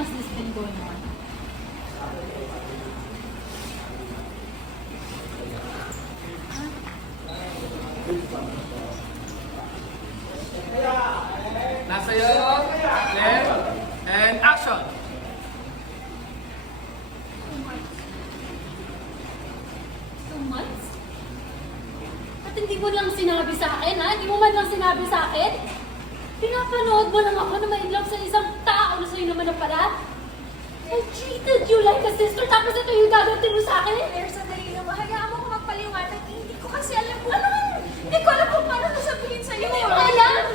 has this been going on? Nasa iyo, left, and action! 2 months? At hindi mo lang sinabi sa akin, ha? Hindi mo man lang sinabi sa akin? Pinapanood mo lang ako na ma-inlove sa isang tao na sa'yo naman na pala? I treated you like a sister, tapos ito yung gagawin mo sa akin? Claire, sandali lang. Hayaan mo ko magpaliwanag. Hindi ko kasi alam kung ano. Hindi ko alam kung paano nasabihin sa'yo. Hindi mo alam!